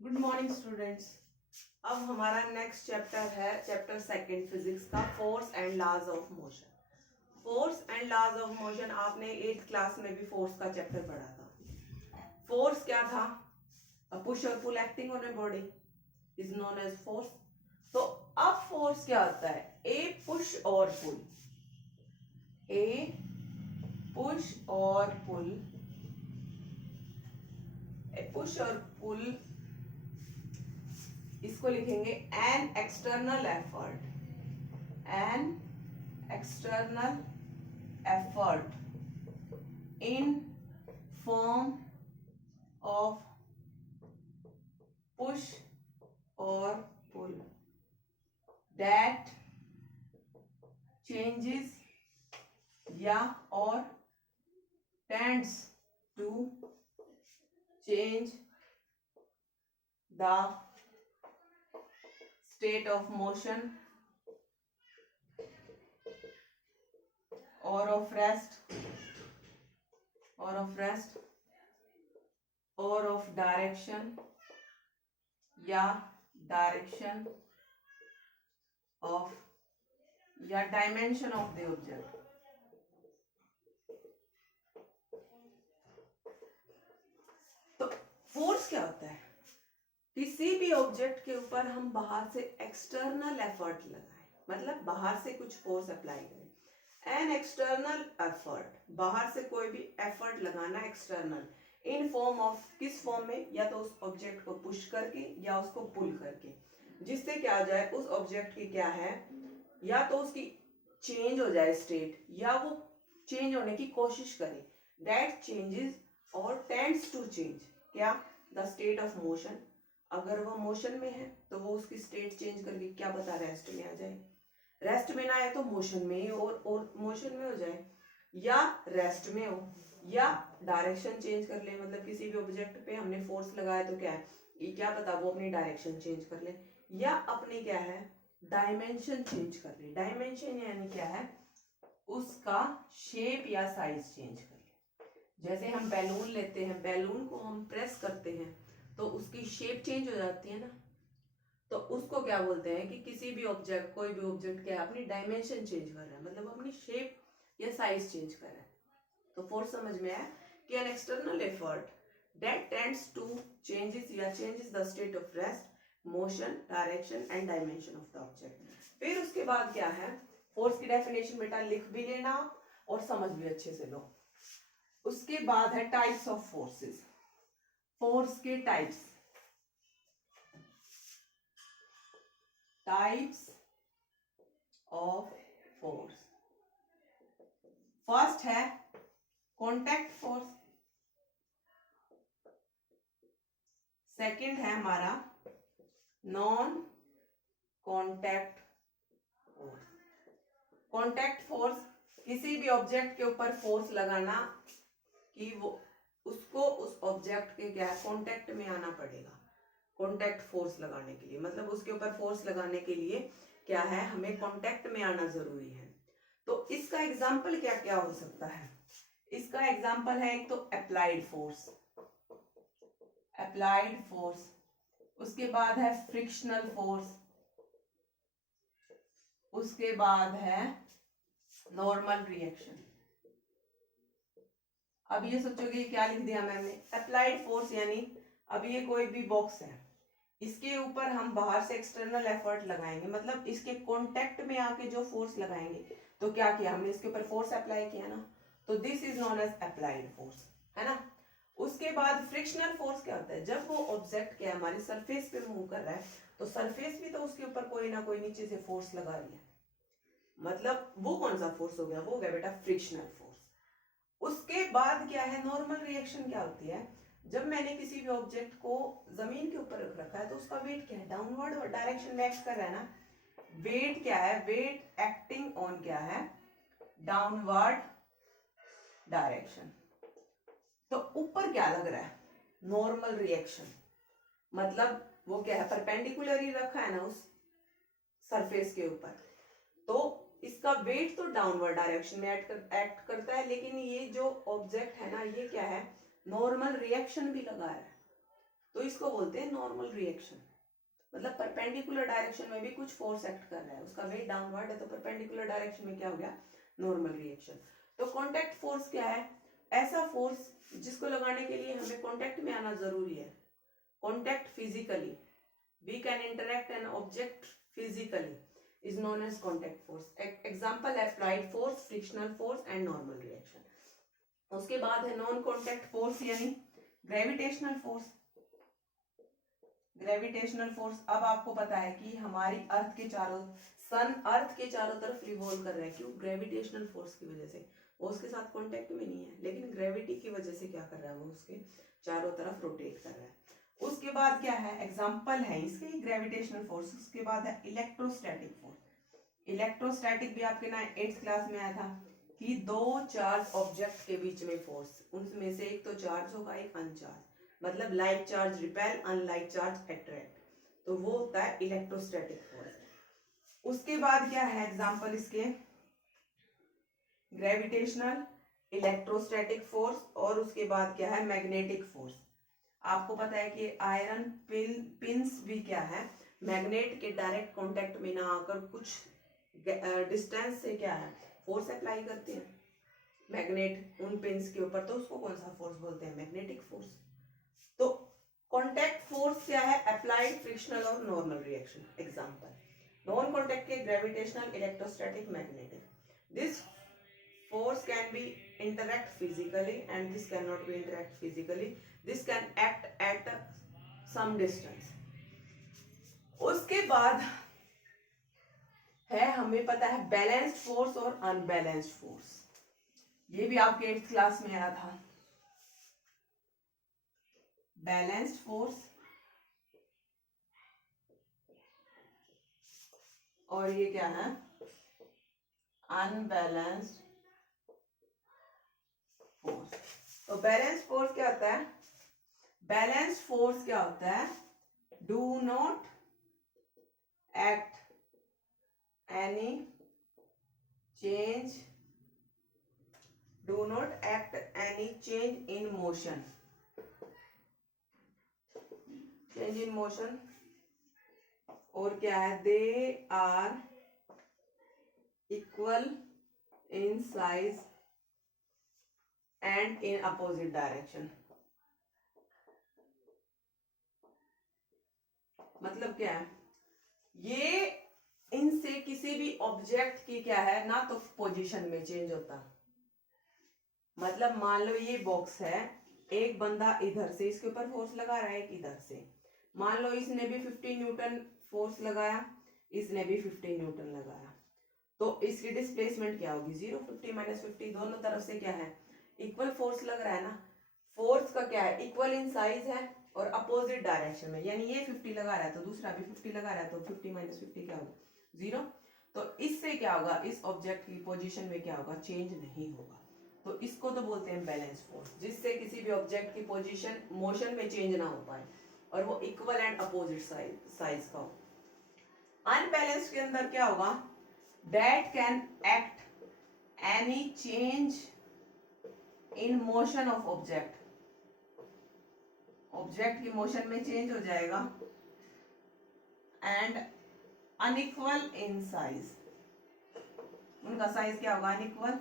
Good morning students. अब हमारा next chapter है चैप्टर सेकंड फिजिक्स का force and laws of motion. Force and laws of motion आपने 8th class में भी फोर्स का चैप्टर पढ़ा था। फोर्स क्या था? अ पुश और pull acting on a body is known as force. तो अब फोर्स क्या होता है? ए पुश और पुल, ए पुश और पुल, ए पुश और पुल, इसको लिखेंगे an external effort, an external effort in form of push और पुल दैट चेंजेस या और tends to change the state of motion or of rest or of rest or of direction या direction of या dimension of the object। तो force क्या होता है? किसी भी ऑब्जेक्ट के ऊपर हम बाहर से एक्सटर्नल एफर्ट लगाएं, मतलब बाहर से कुछ फोर्स अप्लाई करें। एन एक्सटर्नल एफर्ट, बाहर से कोई भी एफर्ट लगाना एक्सटर्नल, इन फॉर्म ऑफ, किस फॉर्म में? या तो उस ऑब्जेक्ट को पुश करके या उसको पुल करके, जिससे क्या हो जाए, उस ऑब्जेक्ट की क्या है, या तो उसकी चेंज हो जाए स्टेट, या वो चेंज होने की कोशिश करे। दैट चेंजेस और टेंड्स टू चेंज क्या? The state of motion. अगर वो मोशन में है तो वो उसकी स्टेट चेंज करके क्या बता, रेस्ट में आ जाए। रेस्ट में ना आए तो मोशन में ही और मोशन में हो जाए, या रेस्ट में हो, या डायरेक्शन चेंज कर ले। मतलब किसी भी ऑब्जेक्ट पे हमने फोर्स लगाया तो क्या है, ये क्या पता वो अपनी डायरेक्शन चेंज कर ले, या अपनी क्या है, डायमेंशन चेंज कर ले। डायमेंशन यानी क्या है, उसका शेप या साइज चेंज कर ले। जैसे हम बैलून लेते हैं, बैलून को हम प्रेस करते हैं तो उसकी शेप चेंज हो जाती है ना। तो उसको क्या बोलते हैं कि किसी भी ऑब्जेक्ट, कोई भी ऑब्जेक्ट क्या है, अपनी डायमेंशन चेंज कर रहा है, मतलब अपनी शेप या साइज चेंज कर रहा है। तो फोर्स समझ में आया कि an external effort that tends to changes या changes the state of rest, motion, direction and dimension of the object. फिर उसके बाद क्या है, फोर्स की डेफिनेशन बेटा लिख भी लेना आप और समझ भी अच्छे से लो। उसके बाद है टाइप्स ऑफ फोर्सेस। फोर्स के types, types of force. First है कॉन्टैक्ट फोर्स, सेकंड है हमारा non contact force. Contact force, किसी भी ऑब्जेक्ट के ऊपर फोर्स लगाना कि वो उसको उस ऑब्जेक्ट के क्या कॉन्टैक्ट में आना पड़ेगा। कॉन्टैक्ट फोर्स लगाने के लिए मतलब उसके ऊपर फोर्स लगाने के लिए क्या है, हमें कॉन्टैक्ट में आना जरूरी है। तो इसका एग्जाम्पल क्या क्या हो सकता है? इसका एग्जाम्पल है एक तो अप्लाइड फोर्स, अप्लाइड फोर्स। उसके बाद है फ्रिक्शनल फोर्स, उसके बाद है नॉर्मल रिएक्शन। अब ये सोचोगे क्या लिख दिया मैम ने? अप्लाइड फोर्स यानी अब ये कोई भी बॉक्स है, इसके ऊपर हम बाहर से एक्सटर्नल एफर्ट लगाएंगे, मतलब इसके कांटेक्ट में आके जो फोर्स लगाएंगे, तो क्या किया हमने, इसके ऊपर फोर्स अप्लाई किया ना, तो this is known as applied force, है ना। उसके बाद फ्रिक्शनल फोर्स क्या होता है, जब वो ऑब्जेक्ट क्या हमारी सरफेस पे मूव कर रहा है तो सरफेस भी तो उसके ऊपर कोई ना कोई नीचे से फोर्स लगा रही है, मतलब वो कौन सा फोर्स हो गया, वो हो गया बेटा फ्रिक्शनल फोर्स। उसके बाद क्या है, नॉर्मल रिएक्शन क्या होती है, जब मैंने किसी भी ऑब्जेक्ट को जमीन के ऊपर रख रखा है तो उसका वेट क्या है, डाउनवर्ड डायरेक्शन में एक्ट कर रहा है ना। वेट क्या है, वेट एक्टिंग ऑन क्या है, डाउनवर्ड डायरेक्शन। तो ऊपर क्या लग रहा है, नॉर्मल रिएक्शन, मतलब वो क्या है, परपेंडिकुलर ही रखा है ना उस सरफेस के ऊपर, तो इसका वेट तो डाउनवर्ड डायरेक्शन में एक्ट करता है, लेकिन ये जो ऑब्जेक्ट है ना, ये क्या है, नॉर्मल रिएक्शन भी लगा रहा है। तो इसको बोलते हैं नॉर्मल रिएक्शन। मतलब परपेंडिकुलर डायरेक्शन में भी कुछ फोर्स एक्ट कर रहा है, उसका वेट डाउनवर्ड है, तो परपेंडिकुलर डायरेक्शन में क्या हो गया, नॉर्मल रिएक्शन। तो कांटेक्ट फोर्स क्या है, ऐसा फोर्स जिसको लगाने के लिए हमें कांटेक्ट में आना जरूरी है, contact physically, we can interact an object physically is known as contact force. Example applied force, frictional force and normal reaction. उसके बाद है नॉन कॉन्टैक्ट फोर्स यानी ग्रेविटेशनल फोर्स। ग्रेविटेशनल फोर्स, अब आपको पता है कि हमारी अर्थ के चारों, सन अर्थ के चारों तरफ रिवॉल्व कर रहा है, क्यों, ग्रेविटेशनल फोर्स की वजह से। वो उसके साथ कांटेक्ट में नहीं है, लेकिन ग्रेविटी की वजह से क्या कर रहा है, वो उसके चारों तरफ रोटेट कर रहा है। उसके बाद क्या है, एग्जांपल है इसके ग्रेविटेशनल फोर्स। उसके बाद है इलेक्ट्रोस्टैटिक फोर्स। इलेक्ट्रोस्टैटिक भी आपके ना 8th क्लास में आया था कि दो चार्ज ऑब्जेक्ट के बीच में फोर्स, उनमें से एक तो चार्ज होगा, एक अनचार्ज, मतलब like charge repel, unlike charge attract, तो वो होता है इलेक्ट्रोस्टैटिक फोर्स। उसके बाद क्या है एग्जांपल इसके, ग्रेविटेशनल, इलेक्ट्रोस्टैटिक फोर्स, और उसके बाद क्या है, मैग्नेटिक फोर्स। आपको पता है कि आयरन पिंस भी क्या है, मैग्नेट के डायरेक्ट कांटेक्ट में ना आकर कुछ डिस्टेंस से क्या है, फोर्स अप्लाई करते हैं मैग्नेट उन पिंस के ऊपर, तो उसको कौन सा फोर्स बोलते हैं, मैग्नेटिक फोर्स। तो कांटेक्ट फोर्स क्या है, अप्लाइड, फ्रिक्शनल और normal reaction. Example non contact के gravitational, electrostatic, magnetic. This force can be interact physically and this cannot be interact physically, this can act at some distance. उसके बाद है, हमें पता है बैलेंस्ड फोर्स और अनबैलेंस्ड फोर्स, ये भी आपके 8th क्लास में आया था। बैलेंस्ड फोर्स और ये क्या है, अनबैलेंस्ड फोर्स। तो बैलेंस फोर्स क्या होता है, बैलेंस फोर्स क्या होता है, do not act any change, do not act any change in motion, change in motion, और क्या है, they are equal in size and in opposite direction. मतलब क्या है, ये इनसे किसी भी ऑब्जेक्ट की क्या है ना, तो पोजीशन में चेंज होता। मतलब मान लो ये बॉक्स है, एक बंदा इधर से इसके ऊपर फोर्स लगा रहा है, एक इधर से, मान लो इसने भी 50 न्यूटन फोर्स लगाया, इसने भी 50 न्यूटन लगाया, तो इसकी डिस्प्लेसमेंट क्या होगी, 0, 50 माइनस 50, दोनों तरफ से क्या है, इक्वल फोर्स लग रहा है ना। फोर्स का क्या है, इक्वल इन साइज है और अपोजिट डायरेक्शन में, यानी ये 50 लगा रहा है तो दूसरा भी 50 लगा रहा है, तो 50 माइनस 50 क्या होगा, 0। तो इससे क्या होगा, इस ऑब्जेक्ट की पोजीशन में क्या होगा, चेंज नहीं होगा। तो इसको तो बोलते हैं बैलेंस फोर्स, जिससे किसी भी ऑब्जेक्ट की पोजीशन मोशन में चेंज ना हो पाए और वो इक्वल एंड अपोजिट साइज का हो। अनबैलेंस्ड के अंदर क्या होगा, that can act any change in motion of object, object की मोशन में चेंज हो जाएगा, एंड अनइक्वल इन साइज, उनका साइज क्या होगा, अनइक्वल,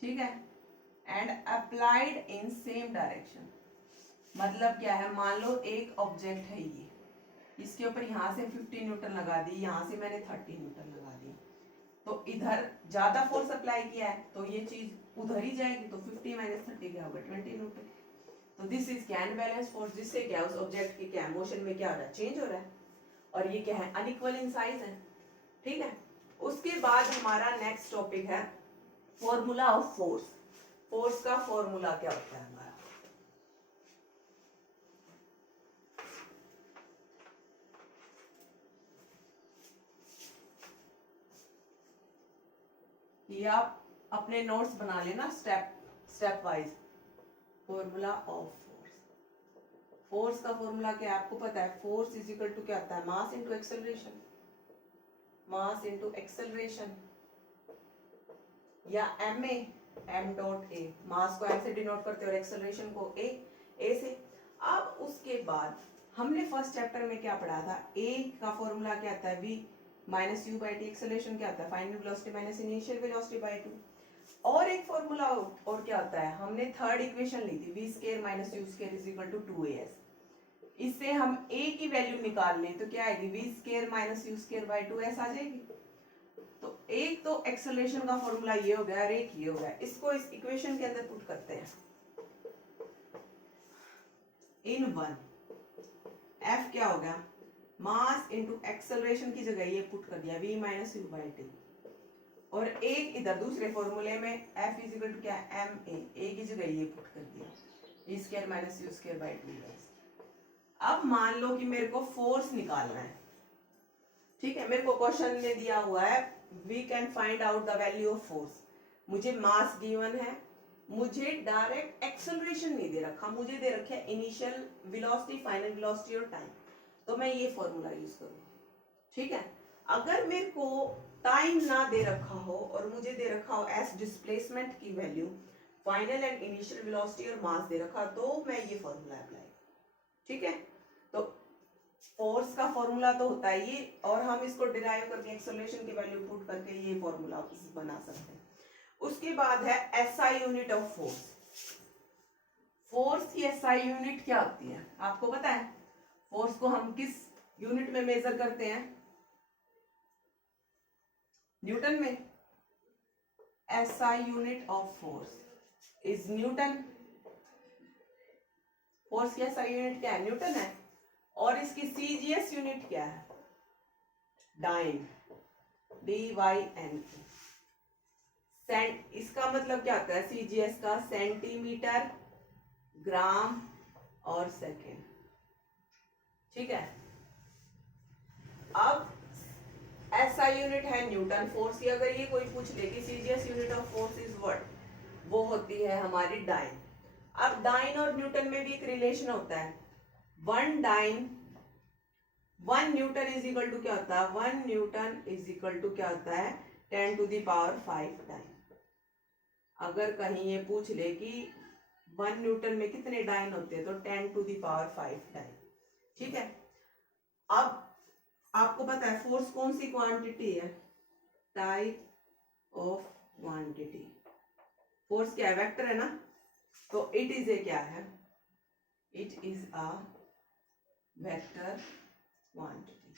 ठीक है, and applied in same direction. मतलब क्या है, मान लो एक ऑब्जेक्ट है ये, इसके ऊपर यहां से 50 न्यूटन लगा दी, यहां से मैंने 30 न्यूटन लगा दी, तो इधर ज्यादा फोर्स अप्लाई किया है तो ये चीज उधर ही जाएगी, तो 50 माइनस 30 क्या होगा, 20 न्यूटन। तो दिस इज क्या, अनबैलेंस फोर्स, जिससे क्या उस ऑब्जेक्ट की क्या मोशन में क्या हो रहा है, चेंज हो रहा है, और ये क्या है, अनइक्वल इन साइज है, ठीक है। उसके बाद हमारा नेक्स्ट टॉपिक है फॉर्मूला ऑफ फोर्स। फोर्स का फॉर्मूला क्या होता है हमारा, ये आप अपने नोट्स बना लेना step wise. Formula of force, force का फॉर्मूला क्या है आपको पता है, फोर्स इज इक्वल टू क्या होता है, mass into acceleration, mass into acceleration, या ma m डॉट a, मास को m से डिनोट करते हैं और एक्सेलरेशन को a से। अब उसके बाद हमने फर्स्ट चैप्टर में क्या पढ़ा था, ए का फॉर्मूला क्या आता है, v minus you by T, acceleration क्या आता है, final velocity minus initial velocity by 2। और एक फॉर्मूला और क्या आता है, हमने थर्ड इक्वेशन ली थी, v square minus u square is equal to 2as। इससे हम a की वैल्यू निकाल लें तो क्या आएगी, v square minus u square by 2s आ जाएगी। तो एक तो एक्सेलरेशन का फॉर्मूला ये हो गया और एक ये हो गया, इसको इस इक्वेशन के अंदर पुट करते हैं। इन वन F क्या हो गया, मास इनटू एक्सेलरेशन की जगह ये पुट कर दिया v minus you by T, और एक इधर दूसरे फॉर्मूले में F इज इक्वल टू क्या है, ma, a की जगह ये पुट कर दिया v square minus u square by 2s। अब मान लो कि मेरे को फोर्स निकालना है, ठीक है, मेरे को क्वेश्चन में दिया हुआ है we can find out the value of force, मुझे मास गिवन है, मुझे डायरेक्ट एक्सेलरेशन नहीं दे रखा, मुझे दे रखा है इनिशियल वेलोसिटी, फाइनल वेलोसिटी और टाइम, तो मैं ये फॉर्मूला यूज करूंगा, ठीक है। अगर मेरे को टाइम ना दे रखा हो और मुझे दे रखा हो एस डिस्प्लेसमेंट की value, final and initial velocity और मास दे रखा, तो मैं ये फॉर्मूला अप्लाई, ठीक है। तो फोर्स का फॉर्मूला तो होता है ये, और हम इसको डिराइव करके एक्सेलरेशन की वैल्यू पुट करके ये फॉर्मूला बना सकते हैं। उसके बाद है SI unit of force. Force की एसआई यूनिट क्या होती है आपको पता है, फोर्स को हम किस यूनिट में मेजर करते हैं, न्यूटन में। SI unit of force is Newton. Force की एसआई यूनिट क्या है, न्यूटन है। और इसकी सीजीएस यूनिट क्या है, डाइन, DYN। इसका मतलब क्या होता है सीजीएस का, सेंटीमीटर, ग्राम और सेकेंड, ठीक है। अब एसआई यूनिट है न्यूटन फोर्स की, अगर ये कोई पूछ ले कि CGS unit of force is what, वो होती है हमारी डाइन। अब डाइन और न्यूटन में भी एक रिलेशन होता है, one newton is equal to क्या होता है, 1 न्यूटन इज इक्वल टू क्या होता है, 10 टू द पावर 5 डाइन। अगर कहीं ये पूछ ले कि 1 न्यूटन में कितने डाइन होते हैं, तो 10 टू द पावर 5 डाइन, ठीक है। अब आपको पता है फोर्स कौन सी क्वांटिटी है, टाइप ऑफ क्वांटिटी। फोर्स क्या है, वेक्टर है ना, तो इट इज ए क्या है, it is a vector quantity,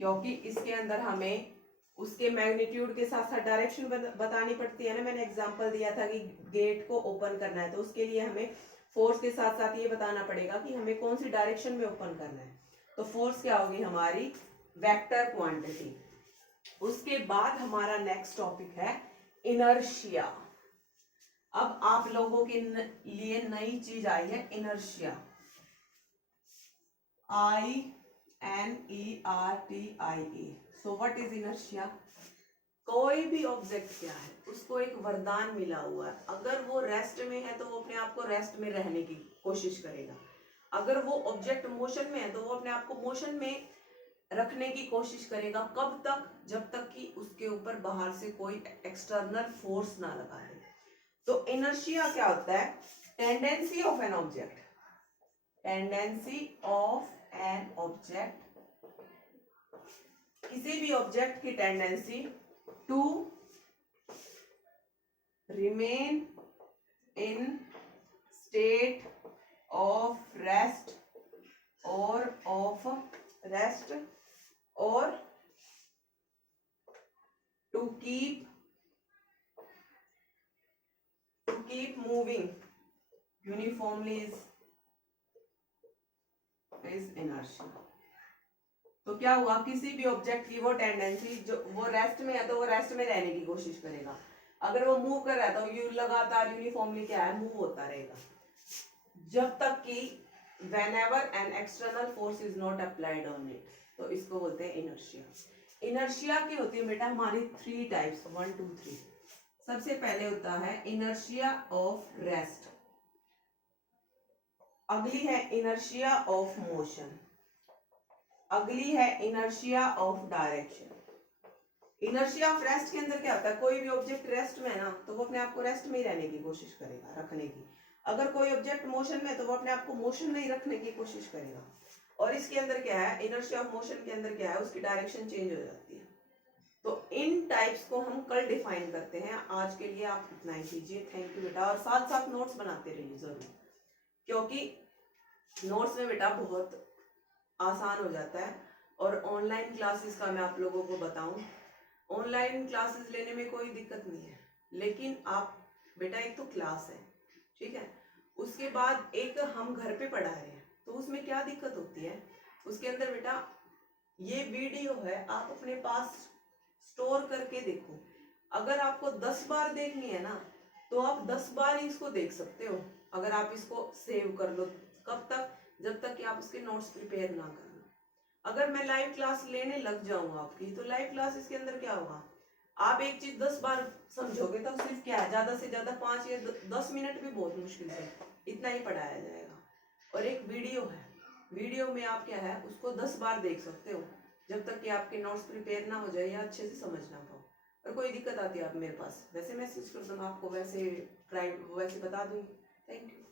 क्योंकि इसके अंदर हमें उसके मैग्नीट्यूड के साथ साथ डायरेक्शन बतानी पड़ती है ना। मैंने एग्जांपल दिया था कि गेट को ओपन करना है, तो उसके लिए हमें फोर्स के साथ साथ ये बताना पड़ेगा कि हमें कौन सी डायरेक्शन में ओपन करना है। तो फोर्स क्या होगी हमारी, वेक्टर क्वांटिटी। उसके बाद हमारा नेक्स्ट टॉपिक है इनर्शिया। अब आप लोगों के लिए नई चीज आई है inertia, INERTIA। So what is inertia, कोई भी ऑब्जेक्ट क्या है, उसको एक वरदान मिला हुआ है, अगर वो रेस्ट में है तो वो अपने आप को रेस्ट में रहने की कोशिश करेगा, अगर वो ऑब्जेक्ट मोशन में है तो वो अपने आप को मोशन में रखने की कोशिश करेगा। कब तक, जब तक कि उसके ऊपर बाहर से कोई एक्सटर्नल फोर्स ना लगा है। तो इनर्शिया क्या होता है, tendency of an object, tendency of an object, किसी भी ऑब्जेक्ट की tendency to remain in state of rest और to keep moving uniformly is inertia. तो क्या हुआ, किसी भी ऑब्जेक्ट की वो टेंडेंसी, जो वो रेस्ट में है तो वो रेस्ट में रहने की कोशिश करेगा, अगर वो मूव कर रहा है तो यू लगातार यूनिफॉर्मली क्या है, मूव होता रहेगा, जब तक कि whenever an external force is not applied on it। तो इसको बोलते हैं इनर्शिया। इनर्शिया की होती है बेटा हमारी 3 टाइप्स, 1 2 3। सबसे पहले होता है इनर्शिया ऑफ रेस्ट, अगली है इनर्शिया ऑफ मोशन, अगली है inertia of direction. Inertia of rest के अंदर क्या होता है, कोई भी ऑब्जेक्ट रेस्ट में है ना, तो वो अपने आप को रेस्ट में ही रहने की कोशिश करेगा, रखने की। अगर कोई ऑब्जेक्ट मोशन में है तो वो अपने आप को मोशन में ही रखने की कोशिश करेगा, और इसके अंदर क्या है, इनर्शिया ऑफ मोशन के अंदर क्या है, उसकी डायरेक्शन चेंज हो जाती है। तो इन टाइप्स को हम कल डिफाइन करते हैं। आज के लिए आप इतना ही कीजिए। थैंक यू बेटा, और साथ साथ नोट्स बनाते रहिए जरूर, क्योंकि नोट्स में बेटा बहुत आसान हो जाता है। और ऑनलाइन क्लासेस का मैं आप लोगों को बताऊं, ऑनलाइन क्लासेस लेने में कोई दिक्कत नहीं है, लेकिन आप बेटा एक तो क्लास है, ठीक है, उसके बाद एक हम घर पे पढ़ा रहे हैं, तो उसमें क्या दिक्कत होती है, उसके अंदर बेटा ये वीडियो है, आप अपने पास स्टोर करके देखो। अगर आपको 10 बार देखनी है ना, तो आप 10 बार ही इसको देख सकते हो, अगर आप इसको सेव कर लो। कब तक? जब तक कि आप उसके नोट्स प्रिपेयर ना करना। अगर मैं लाइव क्लास लेने लग जाऊँ आपकी, तो लाइव क्लासेस के अंदर क्या होगा, आप एक चीज 10 बार समझोगे तो सिर्फ क्या है, ज्यादा से ज्यादा 5 या 10 मिनट भी बहुत मुश्किल से इतना ही पढ़ाया जाएगा। और एक वीडियो है, वीडियो में आप क्या है, उसको 10 बार देख सकते हो, जब तक कि आपके नोट्स प्रिपेयर ना हो जाए या अच्छे से समझ ना पाओ। और कोई दिक्कत आती है आप मेरे पास वैसे मैसेज कर दो, मैं आपको वैसे बता दूंगी। Thank you.